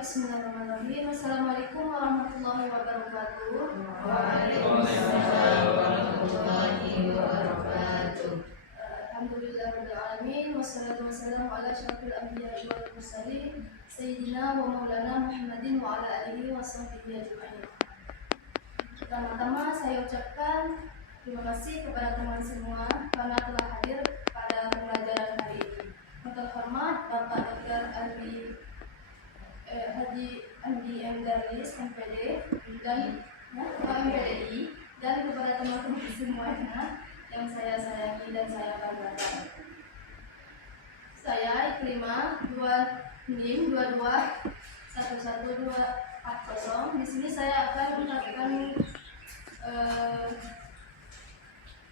Bismillahirrahmanirrahim. Assalamualaikum warahmatullahi wabarakatuh. Waalaikumsalam warahmatullahi wabarakatuh. Alhamdulillahirabbil alamin wassalatu wassalamu ala asyrofil anbiya'i wal mursalin sayyidina wa maulana Muhammadin wa ala alihi washabbihi ajmain. Pertama-tama saya ucapkan terima kasih kepada teman semua karena telah hadir pada pembelajaran hari ini. Yang terhormat Bapak Dr. Haji Andi M. Darwis, MPD dan MPDI, dan kepada teman-teman semuanya yang saya sayangi dan saya banggakan. Saya Ikrimah 2 NIM 22111240. Di sini saya akan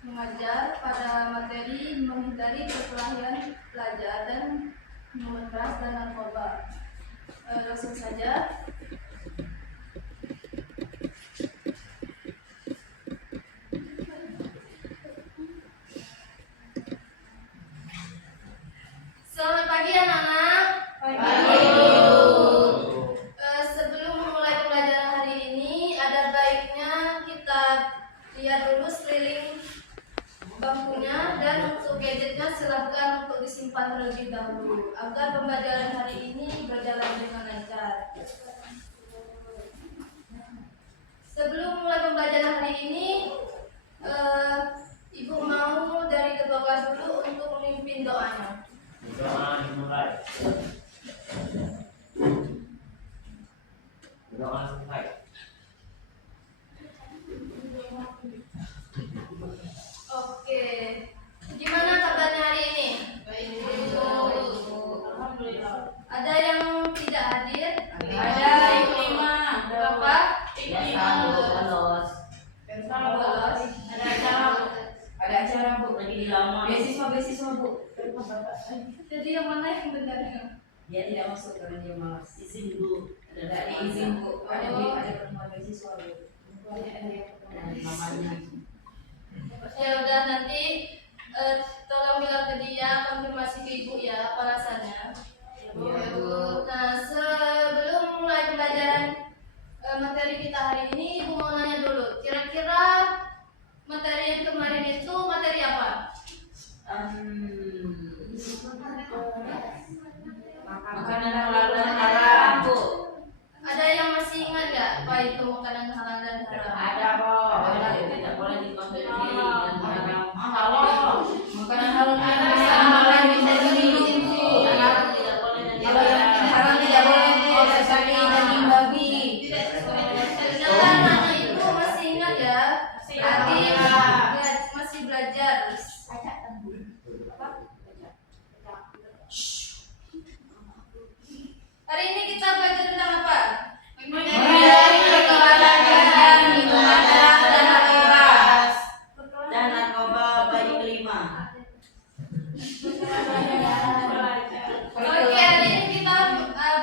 mengajar pada materi menghindari perkelahian pelajar dan minuman keras dan narkoba. Langsung saja. Selamat pagi anak-anak. Sebelum memulai pembelajaran hari ini, ada baiknya kita lihat dulu sekeliling bangkunya, dan untuk gadgetnya silakan untuk disimpan terlebih dahulu agar pembelajaran hari ini berjalan dengan lancar. Sebelum mulai pembelajaran hari ini, Ibu mau dari ketua kelas dulu untuk memimpin doanya. Doa dimulai. Doa selesai. Oke, gimana kabarnya hari ini? Baik. Alhamdulillah. Ada yang tidak hadir? Ada Ikrimah. Bapak? Bolos. Bolos. Ada acara Bu lagi di lama. Beasiswa Bu. Jadi yang mana yang benar? Dia tidak masuk karena dia malas. Izin Bu. Ada izin Bu. Ada pertemuan beasiswa Bu. Dan mamanya. Ya udah, nanti tolong bilang ke dia, konfirmasi ke ibu ya apa rasanya. Iya, Bu. Nah, sebelum mulai pembelajaran materi kita hari ini, ibu mau nanya dulu, kira-kira materi yang kemarin itu materi apa? Makanan halal dan haram Bu. Ada yang masih ingat nggak apa itu makanan halal dan haram? Ada kok. Ada tidak boleh dikonsumsi dan haram. Halal. Makanan halal yang bisa boleh dikonsumsi. Haram tidak boleh dan Kalau yang haram tidak boleh dikonsumsi daging babi. Nah, anak itu masih ingat ya? Adik masih belajar. Hari ini kita belajar tentang apa? Menghindari perkelahian minuman keras dan narkoba bayi kelima. Oke, hari ini kita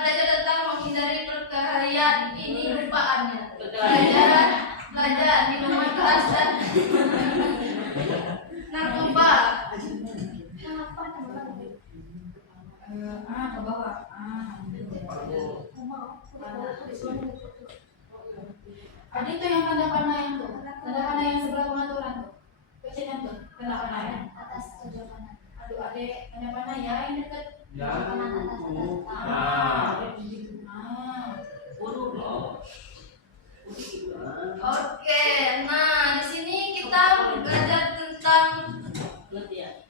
belajar tentang menghindari perkelahian. Ini lupaannya. Belajar minuman keras dan narkoba. Ke bawah. Ada itu yang tanda panah yang tuh. Tanda panah yang sebelah pengaturan tuh. Kecilnya tuh. Tanda panah yang atas sebelah kanan. Aduh, adek tanda panah ya yang dekat. Kanan atas. Buruk loh. Oke, nah di sini kita belajar tentang pengertian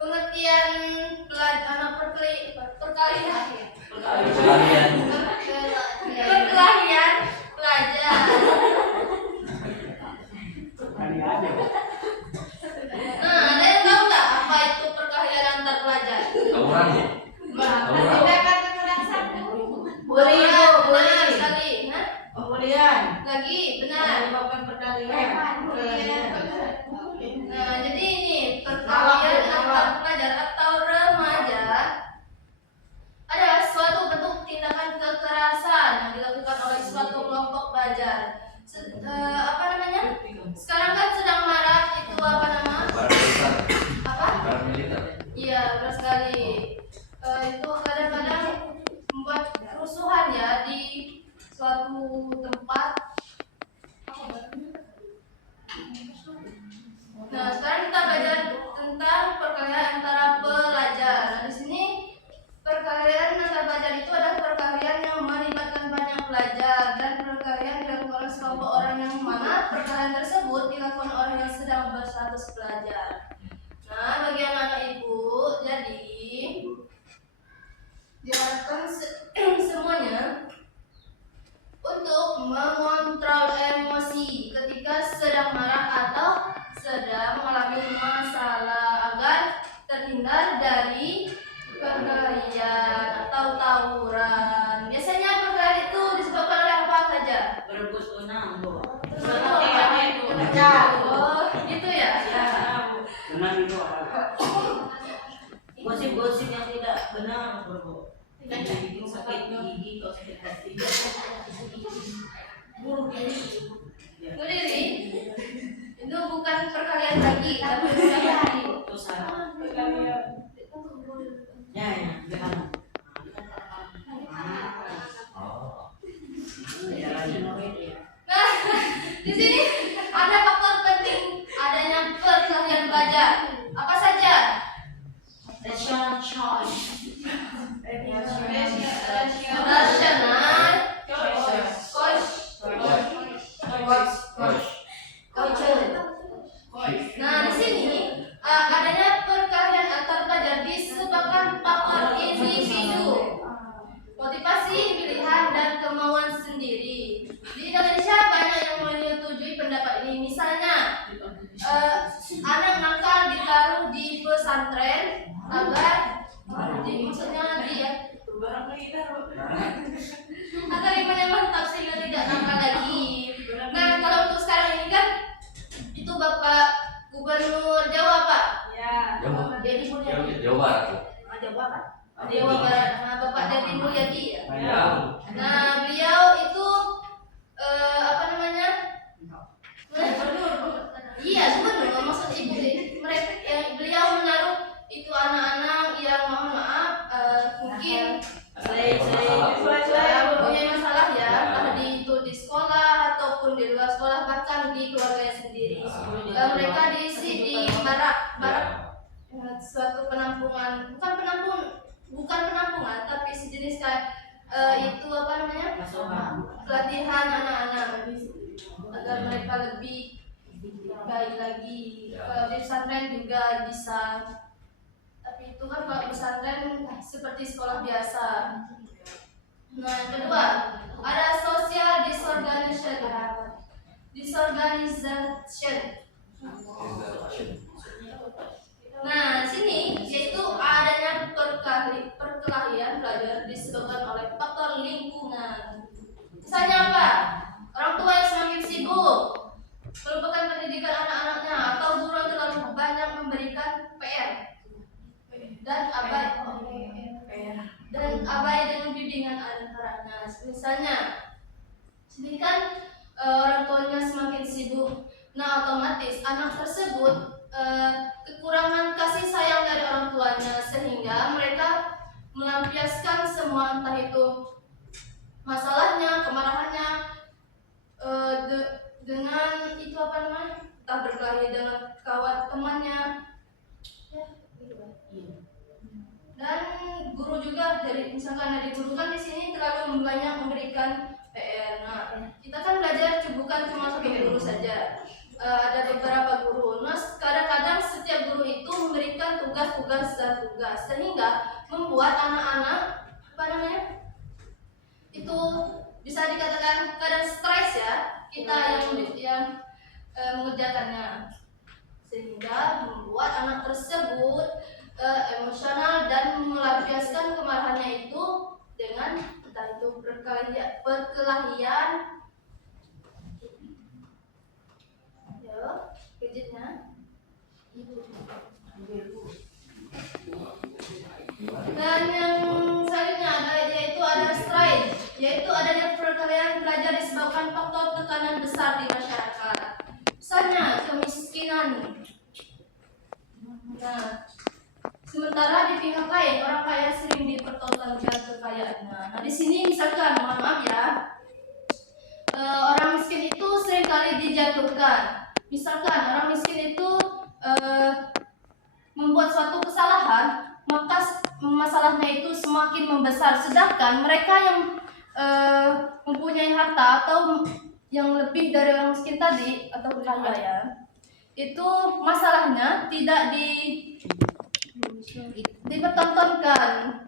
perkelahian pelajar. Nah, ada yang tahu nggak apa itu perkelahian antar pelajar? Tawuran Bu. Tawuran. Boleh, Benar sekali. Nah, Kemudian lagi benar. menyebabkan perkelahian. Nah, jadi ini perkelahian antar pelajar atau remaja adalah suatu bentuk tindakan kekerasan yang dilakukan oleh suatu kelompok pelajar. Apa namanya? Sekarang kan sedang marak itu apa nama? Paramiliter. Apa? Paramiliter. Iya, benar sekali. Itu kadang-kadang membuat kerusuhan ya di perkelahian tersebut dilakukan orang yang sedang berstatus pelajar. Nah, bagi anak-anak ibu, jadi diharapkan semuanya untuk mengontrol emosi ketika sedang marah atau sedang mengalami masalah agar terhindar dari perkelahian atau tawuran. Biasanya perkelahian itu disebabkan oleh apa saja? Berebut unang, Bu. Oh, gitu ya? Unang itu apa? Gosip-gosip yang tidak benar, Bu. Bikin sakit gigi atau sakit hati. Bunuh diri. Bunuh diri? Itu bukan perkelahian lagi, tapi perkelahian. Itu salah. Ya, jangan. Oh. Nah, di sini ada faktor penting adanya perkelahian belajar. Apa saja? Rational choice. Rasional, Nah, di sini adanya perkelahian antar pelajar disebabkan faktor individu, motivasi, pilihan, dan kemauan sendiri. Di Indonesia banyak yang menyetujui pendapat ini. Misalnya, anak nakal ditaruh di pesantren agar maksudnya dia agar imannya mantap sehingga tidak nakal lagi. Nah, kalau untuk sekarang ini kan itu Bapak Gubernur Jawa Pak. Jawa. Dedi Mulyadi. Jawa Barat. Jawa Barat. Nah, Bapak Dedi Mulyadi ya. Ya. Nah, beliau itu apa namanya? Iya, gubernur. Maksud ibu mereka yang beliau menaruh itu anak-anak yang mohon maaf mungkin mempunyai masalah ya, entah di sekolah ataupun di luar sekolah, bahkan di keluarganya sendiri. Mereka diisi di barak suatu penampungan, bukan penampungan, tapi sejenis kayak itu apa namanya? Pelatihan anak-anak agar mereka lebih baik lagi. Kalau di pesantren juga bisa, tapi itu kan kalau pesantren seperti sekolah biasa. Nah, yang kedua ada social disorganization. Nah, sini yaitu adanya perkelahian pelajar disebabkan oleh faktor lingkungan. Misalnya apa? Orang tua yang semakin sibuk melupakan pendidikan anak-anaknya, atau guru yang terlalu banyak memberikan PR dan abai dengan bimbingan anak-anaknya. Misalnya, sini kan orang tuanya semakin sibuk, nah otomatis anak tersebut kekurangan kasih sayang dari orang tuanya, sehingga mereka melampiaskan semua, entah itu masalahnya, kemarahannya dengan itu apa namanya, entah berkelahi dengan kawan temannya ya, gitu kan. Dan guru juga, misalkan dari guru kan di sini terlalu banyak memberikan PR. Nah, kita kan belajar bukan cuma satu guru saja. Ada beberapa guru. Nah, kadang-kadang setiap guru itu memberikan tugas-tugas sehingga membuat anak-anak apa namanya? Itu bisa dikatakan kadang stres ya, kita yang mengerjakannya, sehingga membuat anak tersebut emosional dan melampiaskan kemarahannya itu dengan entah itu perkelahian ya, gadgetnya. Dan yang selanjutnya yaitu ada strife, yaitu adanya perkelahian pelajar disebabkan faktor tekanan besar di masyarakat. Misalnya kemiskinan. Nah, sementara di pihak lain orang kaya sering dipertontonkan kekayaannya. Nah, di sini misalkan, mohon maaf ya, orang miskin itu seringkali dijatuhkan. Misalkan orang miskin itu membuat suatu kesalahan, maka masalahnya itu semakin membesar. Sedangkan mereka yang mempunyai harta atau yang lebih dari orang miskin tadi atau kaya ya, itu masalahnya tidak dipertontonkan.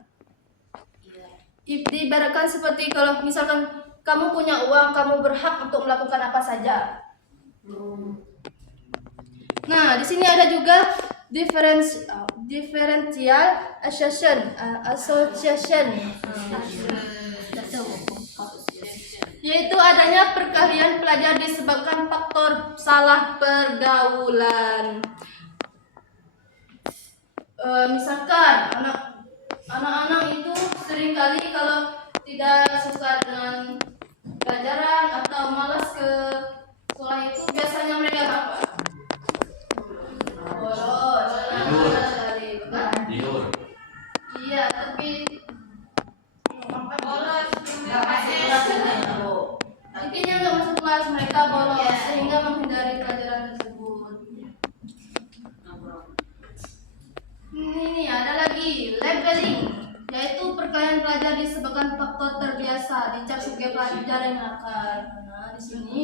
Diibaratkan seperti kalau misalkan kamu punya uang, kamu berhak untuk melakukan apa saja. Nah, di sini ada juga differential association, yaitu adanya perkalian pelajar disebabkan faktor salah pergaulan. Misalkan anak-anak itu seringkali kalau tidak suka dengan pelajaran atau malas ke sekolah itu biasanya mereka apa? Bolos, sekali, bukan? Tidur. Iya, tapi Bolos, intinya nggak masuk kelas, mereka bolos sehingga menghindari pelajaran tersebut. Ini ada lagi labeling, yaitu perkalian pelajar disebabkan faktor terbiasa dicap sebagai pelajar yang nakal. Nah, di sini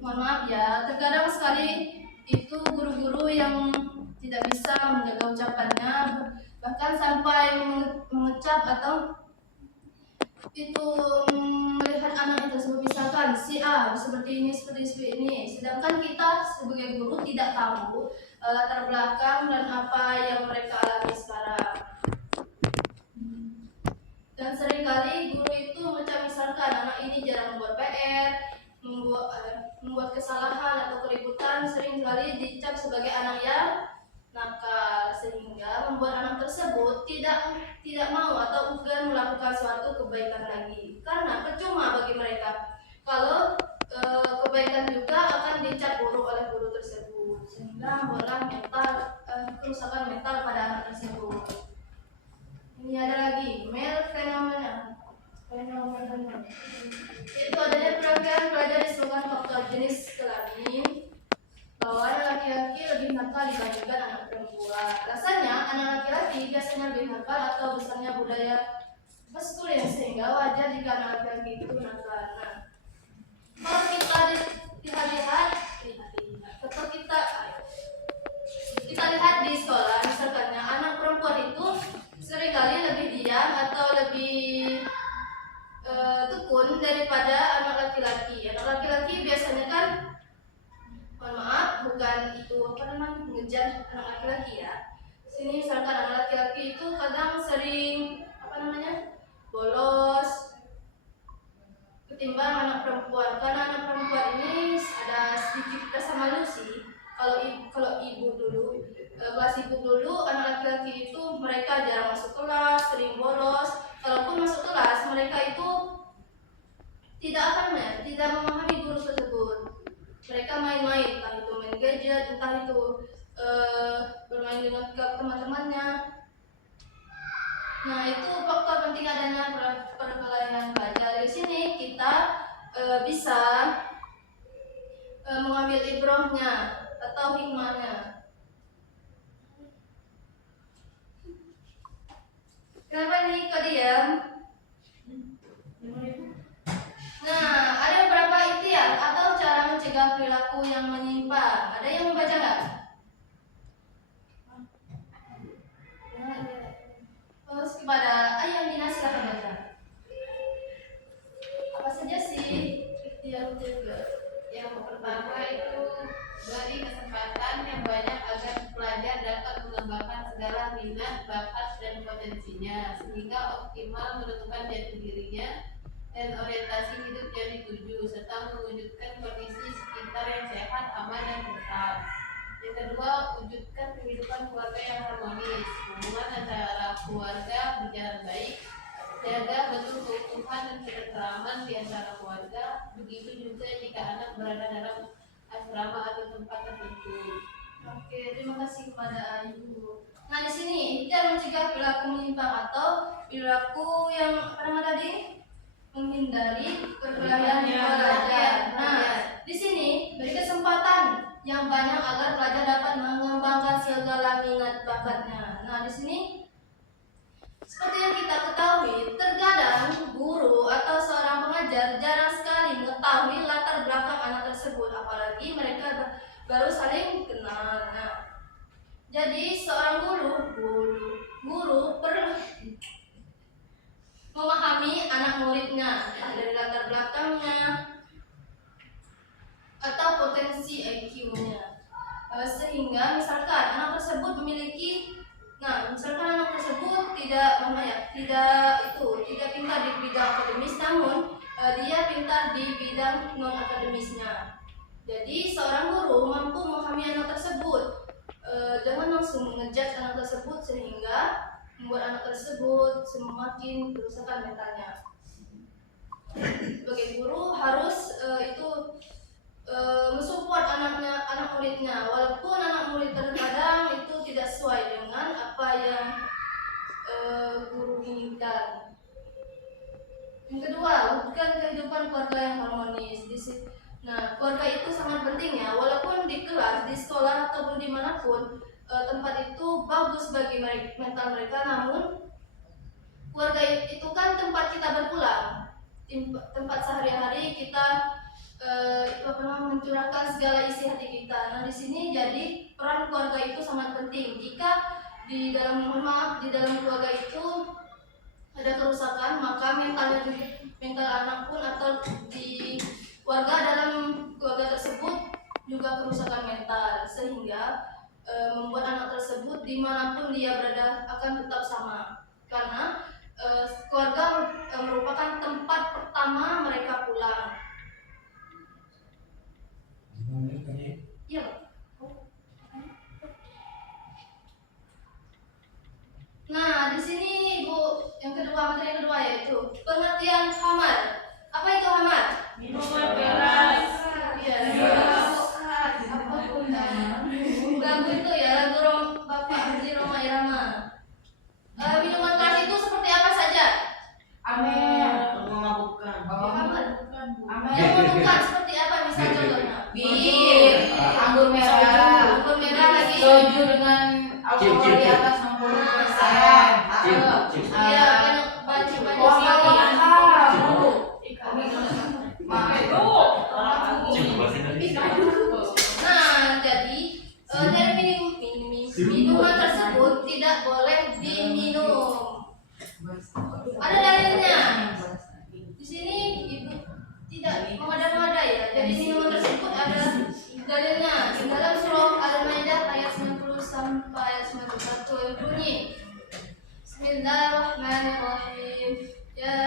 mohon maaf ya, terkadang sekali itu guru-guru yang tidak bisa menjaga ucapannya, bahkan sampai mengecap atau itu melihat anak tersebut, misalkan si A seperti ini, sedangkan kita sebagai guru tidak tahu latar belakang dan apa yang mereka alami sekarang. Dan seringkali guru itu macam misalkan anak ini jarang membuat PR, membuat kesalahan atau keributan, seringkali dicap sebagai anak yang nakal, sehingga membuat anak tersebut tidak mau atau enggan melakukan suatu kebaikan lagi, karena percuma bagi mereka kalau kebaikan juga akan dicap buruk oleh guru tersebut, sehingga membuatlah kerusakan mental pada anak tersebut. Ini ada lagi male fenomena, itu adanya perangkaian pelajar disebabkan faktor jenis kelamin, bahwa anak laki-laki lebih nakal dibandingkan anak perempuan. Alasannya, anak laki-laki biasanya lebih nakal atau besarnya budaya maskulin, sehingga wajar jika anak laki-laki itu nakal. Nah, kalau kita lihat di sekolah, misalkan anak perempuan itu seringkali lebih diam atau lebih tekun daripada anak laki-laki. Anak laki-laki biasanya kan, mohon maaf, bukan itu mengejar anak laki-laki ya. Sini misalkan anak laki-laki itu kadang sering bolos ketimbang anak perempuan, karena anak perempuan ini ada sedikit rasa malu sih. Kalau ibu dulu, kelas ibu dulu, anak laki-laki itu mereka jarang masuk kelas, sering bolos. Kalaupun masuk kelas, mereka itu tidak memahami guru tersebut. Mereka main-main, entah itu main gadget, entah itu bermain dengan teman-temannya. Nah, itu faktor penting adanya perkelahian pelajar. Di sini kita bisa mengambil ibrahnya atau hikmahnya. Kenapa nih kok diam? Nah, ada beberapa ikhtiar atau cara mencegah perilaku yang menyimpang. Ada yang membaca nggak? Terus kepada Ayah Mina, silahkan baca. Apa saja sih ikhtiar mencegah? Yang pertama itu beri kesempatan yang banyak agar pelajar dapat mengembangkan segala minat, bakat, dan potensinya sehingga optimal menentukan jati dirinya dan orientasi hidup yang dituju, serta mewujudkan kondisi sekitar yang sehat, aman, dan tentram. Yang kedua, wujudkan kehidupan keluarga yang harmonis, hubungan antara keluarga berjalan baik, jaga betul keutuhan dan ketentraman di antara keluarga. Begitu juga jika anak berada dalam asrama atau tempat tertentu. Oke, terima kasih kepada Ayu. Nah, di sini ikhtiar mencegah perilaku menyimpang atau perilaku yang tadi menghindari perkelahian pelajar. Nah, di sini beri kesempatan yang banyak agar pelajar dapat mengembangkan segala minat bakatnya. Nah, di sini seperti yang kita ketahui, terkadang guru atau seorang pengajar jarang sekali mengetahui latar belakang baru saling kenal. Nah, jadi seorang guru perlu memahami anak muridnya dari latar belakangnya atau potensi IQ-nya. Sehingga misalkan anak tersebut misalkan anak tersebut tidak pintar di bidang akademis, namun dia pintar di bidang non akademisnya. Jadi seorang guru mampu memahami anak tersebut, jangan langsung mengejek anak tersebut sehingga membuat anak tersebut semakin kerusakan mentalnya. Sebagai guru harus mensupport anak muridnya, walaupun anak murid terkadang itu tidak sesuai dengan apa yang guru inginkan. Yang kedua, wujudkan kehidupan keluarga yang harmonis. Nah, keluarga itu sangat penting ya, walaupun di kelas, di sekolah ataupun dimanapun tempat itu bagus bagi mental mereka, namun keluarga itu kan tempat kita berpulang, tempat sehari-hari kita mencurahkan segala isi hati kita. Nah, di sini jadi peran keluarga itu sangat penting. Jika di dalam keluarga itu ada kerusakan, maka mental anak pun atau di dalam keluarga tersebut juga kerusakan mental, sehingga membuat anak tersebut dimanapun dia berada akan tetap sama, karena keluarga merupakan tempat pertama mereka pulang. Iya. Nah, di sini Bu, materi yang kedua yaitu pengertian hamar. Apa itu hamar? Minuman keras. Iya. Apapun Lagu itu ya, lagu Bapak Haji Roma Irama. Minuman keras itu seperti apa saja? Amer. Memabukkan. Yang memabukkan seperti apa misalnya contohnya? Bir, anggur merah, Anggur merah lagi. soju dengan alkohol di atas 60%. Iya, banyak Nah, jadi dari minuman tersebut tidak boleh diminum. Ada dalilnya. Di sini Ibu tidak mengada-ngada ya. Jadi minuman tersebut ada dalilnya. Di dalam surah Al-Maidah ayat 90 sampai ayat 91 yang bunyi, Bismillahirrahmanirrahim. Ya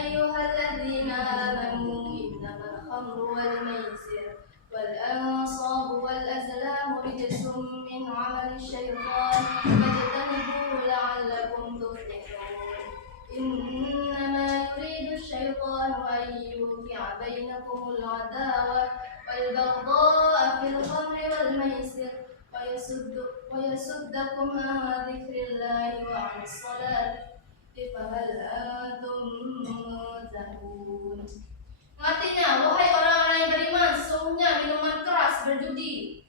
ayyuhalladzina amanu innamal khamru wal maisir wal ansabu wal azlamu rijsum min 'amali syaitan fajtanibuhu la'allakum tuflihun. Innama yuridu syaitanu an yuqi'a bainakumul 'adawah wal baghdha'a fil khamri wal maisir wa yasuddakum 'an dzikrillahi wa 'anis shalah. Fahal antum muntahun. Artinya, wahai orang-orang yang beriman, sesungguhnya minuman keras, berjudi,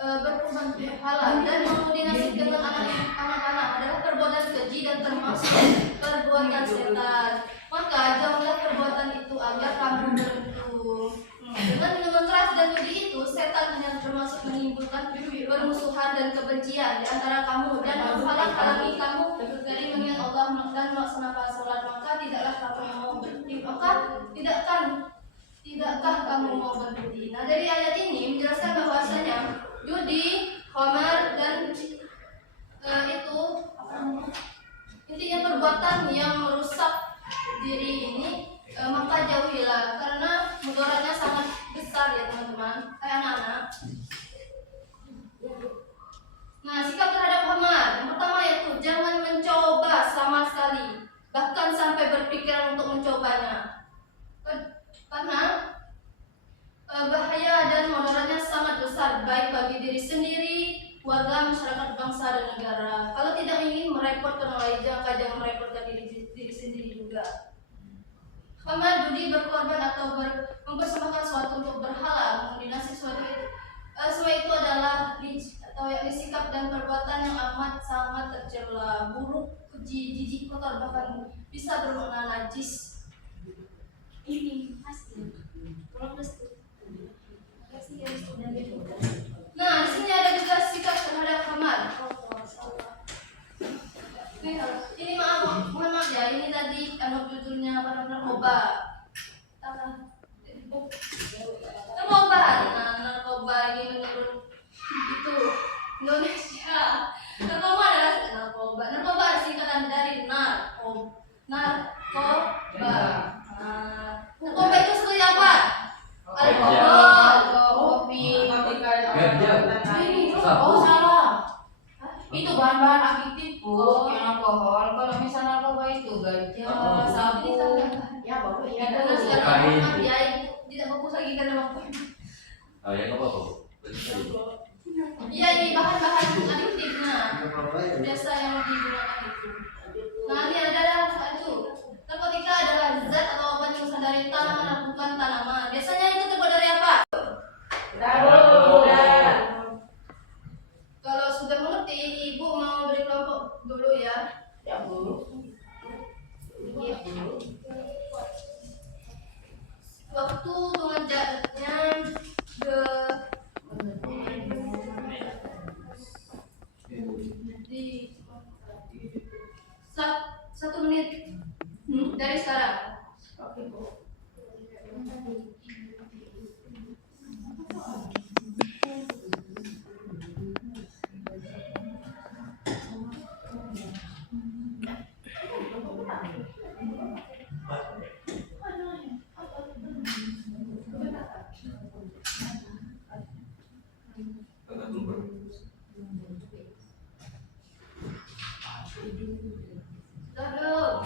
berkurban berhala dan mengundi nasib dengan anak-anak adalah perbuatan keji dan termasuk perbuatan setan. Maka jauhlah perbuatan itu agar kamu beruntung. Dengan minuman keras dan judi itu, setan hanya termasuk menimbulkan permusuhan dan kebencian di antara kamu dan menghalang-halangi kamu dari mengingat Allah dan melaksanakan sholat. Maka tidakkah kamu mau berjudi? Nah, dari ayat ini menjelaskan bahwasanya judi, khamar dan itu intinya perbuatan yang merusak diri ini, maka jauhilah karena mudaratnya sangat besar ya teman-teman, anak-anak. Nah, sikap terhadap khamar yang pertama yaitu jangan mencoba sama sekali, bahkan sampai berpikiran untuk mencobanya, karena bahaya dan mudaratnya sangat besar baik bagi diri sendiri, warga, masyarakat, bangsa dan negara. Kalau tidak ingin merepotkan orang lain, jangan merepotkan diri sendiri juga. Khamar, judi, berkorban atau mempersembahkan sesuatu untuk berhala, mengkombinasi sesuatu itu, semua itu adalah sikap dan perbuatan yang amat sangat tercela, buruk, keji, jijik, kotor, bahkan bisa bermakna najis. Ini pasti kurang restu. Terima kasih ya student. narkoba. Narkoba, nah narkoba ini menurut itu Indonesia. Narkoba adalah narkoba. Narkoba adalah singkatan dari narkoba. Narkoba itu seperti apa? Alkohol, kopi. Oh salah. Itu bahan-bahan aktif Bu, yang alkohol. Kalau misalnya narkoba itu ganja, sabu. Ya bapak ya. Karena sekarang ya ibu tidak fokus lagi karena waktu. Oh ya nggak apa-apa. Iya ini bahan-bahan adiktifnya. Biasa yang digunakan itu. Nah ini adalah itu. Narkotika adalah zat atau obat yang berasal dari tanaman, bukan tanaman. Biasanya itu terbuat dari apa? Kalau sudah mengerti, ibu mau beri kelompok dulu ya. Ya Bu. Waktu mengerjakannya di 1 menit dari sekarang. Oke Bu. Lalu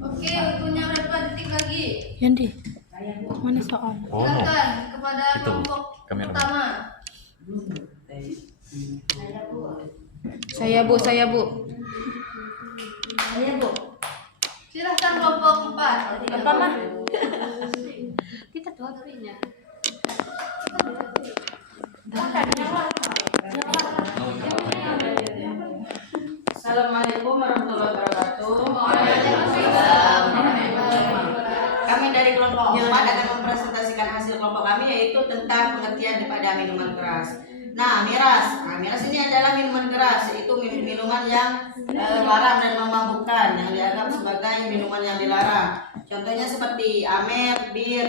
oke, waktunya berapa detik lagi? Yandi, mana soal? Silakan kepada Itu, kelompok kamera. pertama. Saya Bu. Saya Bu. Silahkan kelompok 4. Apa mah? Kita tuh darinya. Assalamualaikum warahmatullahi wabarakatuh. Waalaikumsalam. Kami dari kelompok 4 akan mempresentasikan hasil kelompok kami, yaitu tentang pengertian daripada minuman keras. Nah, miras ini adalah minuman keras, yaitu minuman yang haram dan memabukkan, yang dianggap sebagai minuman yang dilarang. Contohnya seperti amer, bir,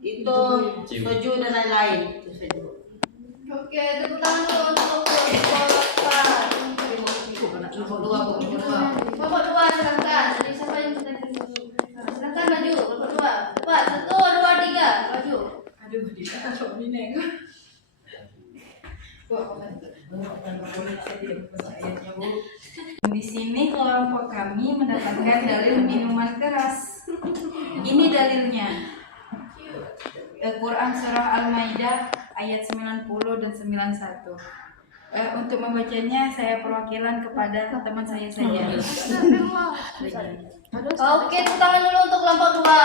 itu soju dan lain-lain. Itu saja. Oke, tepuk tangan dulu untuk kelompok 4. Kelompok 2 Bu. Kelompok 2 silahkan. Jadi siapa yang silahkan maju. Kelompok 2. Cepat. 1, 2, 3. Maju. Aduh, di neng. Di sini kelompok kami mendapatkan dalil minuman keras. Ini dalilnya. Quran Surah Al-Maidah ayat 90 dan 91. Untuk membacanya saya perwakilan kepada teman saya saja. Oke, tepuk tangan dulu untuk kelompok 2.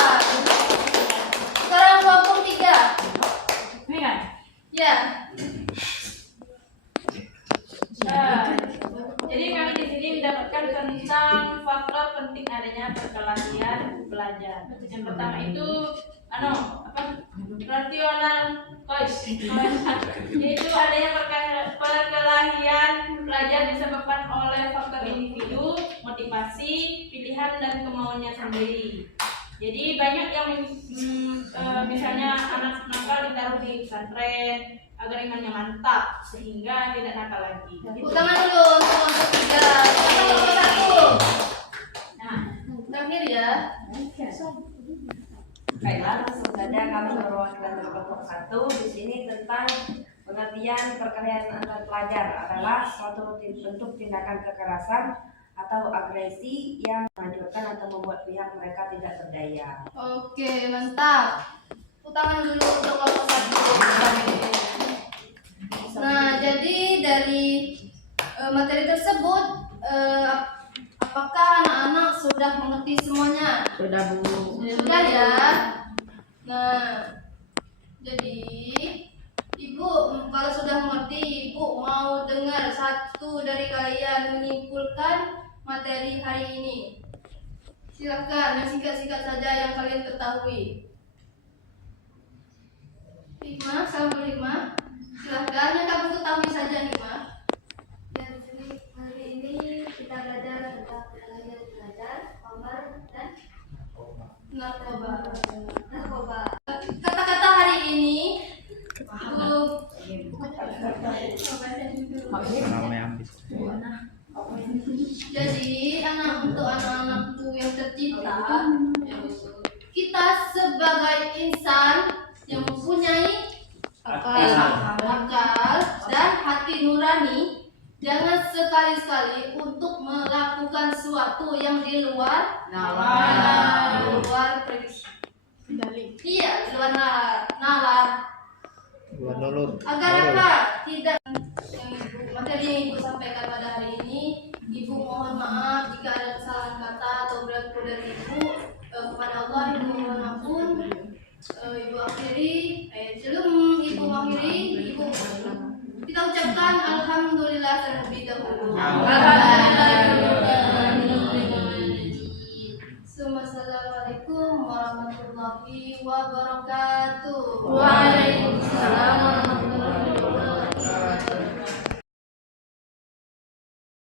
Sekarang kelompok 3. Ini kan? Ya. Jadi kami di sini mendapatkan tentang faktor penting adanya perkelahian belajar. Yang pertama itu rasional choice, yaitu adanya perkelahian belajar disebabkan oleh faktor individu, motivasi, pilihan dan kemauannya sendiri. Jadi banyak yang misalnya anak nakal ditaruh di pesantren agar imannya mantap sehingga tidak nakal lagi. Tepuk tangan dulu untuk kelompok 3. Sekarang kelompok 1. Nah, Terakhir ya. Baiklah, langsung saja kami perwakilan dari kelompok 1 di sini tentang pengertian perkelahian antar pelajar adalah suatu bentuk tindakan kekerasan atau agresi yang menghancurkan atau membuat pihak mereka tidak berdaya. Oke, mantap. Tepuk tangan dulu untuk kelompok 1. Nah, jadi dari materi tersebut apakah anak-anak sudah mengerti semuanya? Sudah Bu. Sudah ya. Nah, jadi Ibu kalau sudah mengerti, Ibu mau dengar satu dari kalian menyimpulkan materi hari ini. Silakan yang singkat-singkat saja yang kalian ketahui. Hikmah, sahabat Hikmah. Silakan yang kamu ketahui saja Hikmah. Hari ini kita belajar tentang belajar Omar dan Narkoba. Kata-kata hari ini jadi untuk anak-anakku yang tercinta, kita sebagai insan yang mempunyai akal dan hati nurani, jangan sekali-sekali untuk melakukan sesuatu yang di luar prediksi. Iya, di luar nalar. Agar apa? Tidak materi yang Ibu sampaikan pada hari ini, Ibu mohon maaf jika ada kesalahan kata atau berlaku dari Ibu. Kepada Allah Ibu mohon ampun. Ibu akhiri, sebelum Ibu mengakhiri, kita ucapkan alhamdulillah terlebih dahulu.